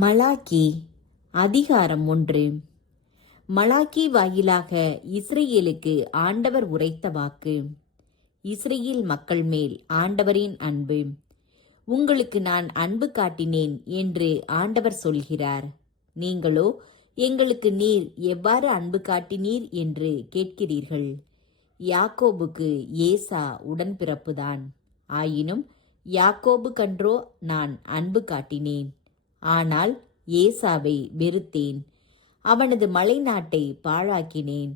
Malachi அதிகாரம் 1. Malachi வாயிலாக இஸ்ரேலுக்கு ஆண்டவர் உரைத்த வாக்கு. இஸ்ரேல் மக்கள் மேல் ஆண்டவரின் அன்பு. உங்களுக்கு நான் அன்பு காட்டினேன் என்று ஆண்டவர் சொல்கிறார். நீங்களோ எங்களுக்கு நீர் எவ்வாறு அன்பு காட்டினீர் என்று கேட்கிறீர்கள். யாக்கோபுக்கு ஏசா உடன்பிறப்புதான். ஆயினும் யாக்கோபுக்கன்றோ நான் அன்பு காட்டினேன், ஆனால் ஏசாவை வெறுத்தேன். அவனது மலைநாட்டை பாழாக்கினேன்.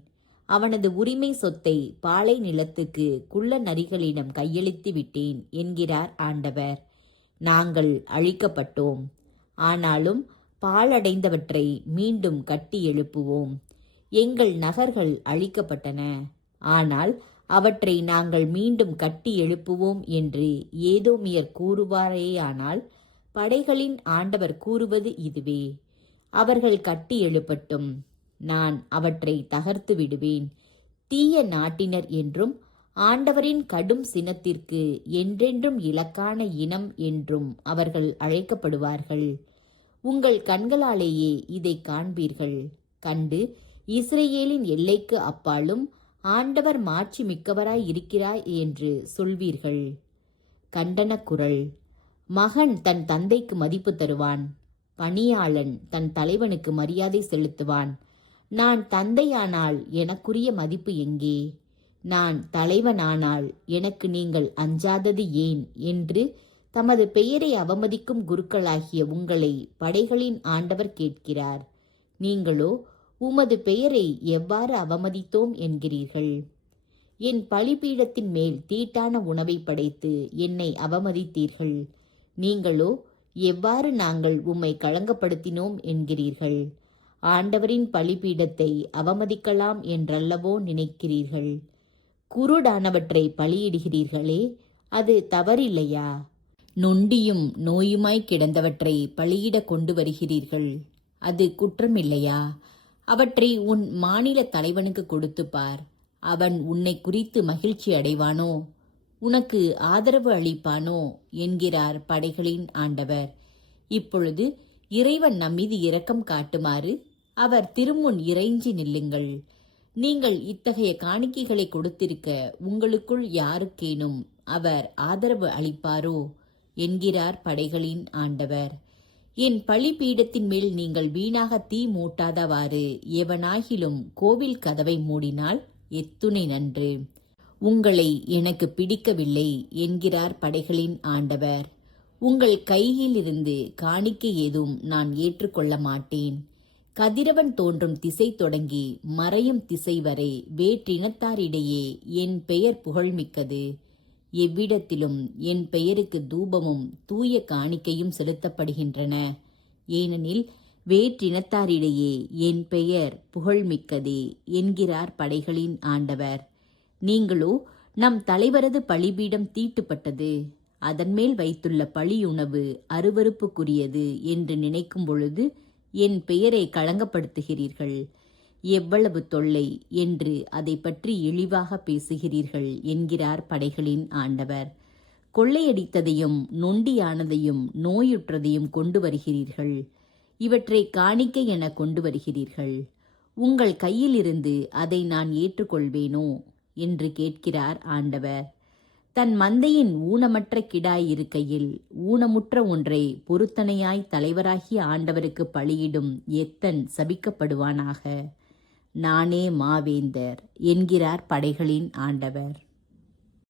அவனது உரிமை சொத்தை பாலை நிலத்துக்கு குள்ள நரிகளிடம் கையளித்து விட்டேன் என்கிறார் ஆண்டவர். நாங்கள் அழிக்கப்பட்டோம், ஆனாலும் பாழடைந்தவற்றை மீண்டும் கட்டி எழுப்புவோம். எங்கள் நகர்கள் அழிக்கப்பட்டன, ஆனால் அவற்றை நாங்கள் மீண்டும் கட்டி எழுப்புவோம் என்று ஏதோமியர் கூறுவாரேயானால், படைகளின் ஆண்டவர் கூறுவது இதுவே: அவர்கள் கட்டி எழுப்பட்டும், நான் அவற்றை தகர்த்து விடுவேன். தீய நாட்டினர் என்றும் ஆண்டவரின் கடும் சினத்திற்கு என்றென்றும் இலக்கான இனம் என்றும் அவர்கள் அழைக்கப்படுவார்கள். உங்கள் கண்களாலேயே இதை காண்பீர்கள். கண்டு இஸ்ரேலின் எல்லைக்கு அப்பாலும் ஆண்டவர் மாட்சி மிக்கவராய் இருக்கிறார் என்று சொல்வீர்கள். கண்டன குரல். மகன் தன் தந்தைக்கு மதிப்பு தருவான், பணியாளன் தன் தலைவனுக்கு மரியாதை செலுத்துவான். நான் தந்தையானால் எனக்குரிய மதிப்பு எங்கே? நான் தலைவனானால் எனக்கு நீங்கள் அஞ்சாதது ஏன் என்று தமது பெயரை அவமதிக்கும் குருக்களாகிய உங்களை படைகளின் ஆண்டவர் கேட்கிறார். நீங்களோ உமது பெயரை எவ்வாறு அவமதித்தோம் என்கிறீர்கள். என் பலிபீடத்தின் மேல் தீட்டான உணவை படைத்து என்னை அவமதித்தீர்கள். நீங்களோ எவ்வாறு நாங்கள் உம்மை களங்கப்படுத்தினோம் என்கிறீர்கள். ஆண்டவரின் பலிபீடத்தை அவமதிக்கலாம் என்றல்லவோ நினைக்கிறீர்கள். குருடானவற்றை பலியிடுகிறீர்களே, அது தவறில்லையா? நொண்டியும் நோயுமாய் கிடந்தவற்றை பலியிட கொண்டு வருகிறீர்கள், அது குற்றமில்லையா? அவற்றை உன் மாநில தலைவனுக்கு கொடுத்து பார். அவன் உன்னை குறித்து மகிழ்ச்சி அடைவானோ, உனக்கு ஆதரவு அளிப்பானோ என்கிறார் படைகளின் ஆண்டவர். இப்பொழுது இறைவன் நம்மீது இரக்கம் காட்டுமாறு அவர் திருமுன் இறைஞ்சி நில்லுங்கள். நீங்கள் இத்தகைய காணிக்கைகளை கொடுத்திருக்க உங்களுக்குள் யாருக்கேனும் அவர் ஆதரவு அளிப்பாரோ என்கிறார் படைகளின் ஆண்டவர். என் பலிபீடத்தின் மேல் நீங்கள் வீணாக தீ மூட்டாதவாறு எவனாகிலும் கோவில் கதவை மூடினால் எத்துணை நன்று. உங்களை எனக்கு பிடிக்கவில்லை என்கிறார் படைகளின் ஆண்டவர். உங்கள் கையிலிருந்து காணிக்கை ஏதும் நான் ஏற்றுக்கொள்ள மாட்டேன். கதிரவன் தோன்றும் திசை தொடங்கி மறையும் திசை வரை வேற்றினத்தாரிடையே என் பெயர் புகழ்மிக்கது. எவ்விடத்திலும் என் பெயருக்கு தூபமும் தூய காணிக்கையும் செலுத்தப்படுகின்றன. ஏனெனில் வேற்றினத்தாரிடையே என் பெயர் புகழ்மிக்கதே என்கிறார் படைகளின் ஆண்டவர். நீங்களோ நம் தலைவரது பலிபீடம் தீட்டுப்பட்டது, அதன் மேல் வைத்துள்ள பழியுணவு அருவருப்புக்குரியது என்று நினைக்கும் பொழுது என் பெயரை களங்கப்படுத்துகிறீர்கள். எவ்வளவு தொல்லை என்று அதை பற்றி இழிவாக பேசுகிறீர்கள் என்கிறார் படைகளின் ஆண்டவர். கொள்ளையடித்ததையும் நொண்டியானதையும் நோயுற்றதையும் கொண்டு வருகிறீர்கள். இவற்றை காணிக்கை என கொண்டு வருகிறீர்கள். உங்கள் கையிலிருந்து அதை நான் ஏற்றுக்கொள்வேனோ என்று கேட்கிறார் ஆண்டவர். தன் மந்தையின் ஊனமற்ற கிடாய் இருக்கையில் ஊனமுற்ற ஒன்றை பொருத்தனையாய் தலைவராகிய ஆண்டவருக்கு பலியிடும் எத்தன் சபிக்கப்படுவானாக. நானே மாவேந்தர் என்கிறார் படைகளின் ஆண்டவர்.